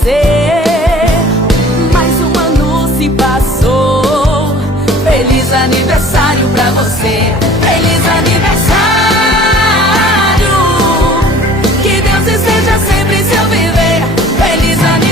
você. Mais um ano se passou. Feliz aniversário pra você. Feliz aniversário. Que Deus esteja sempre em seu viver. Feliz aniversário.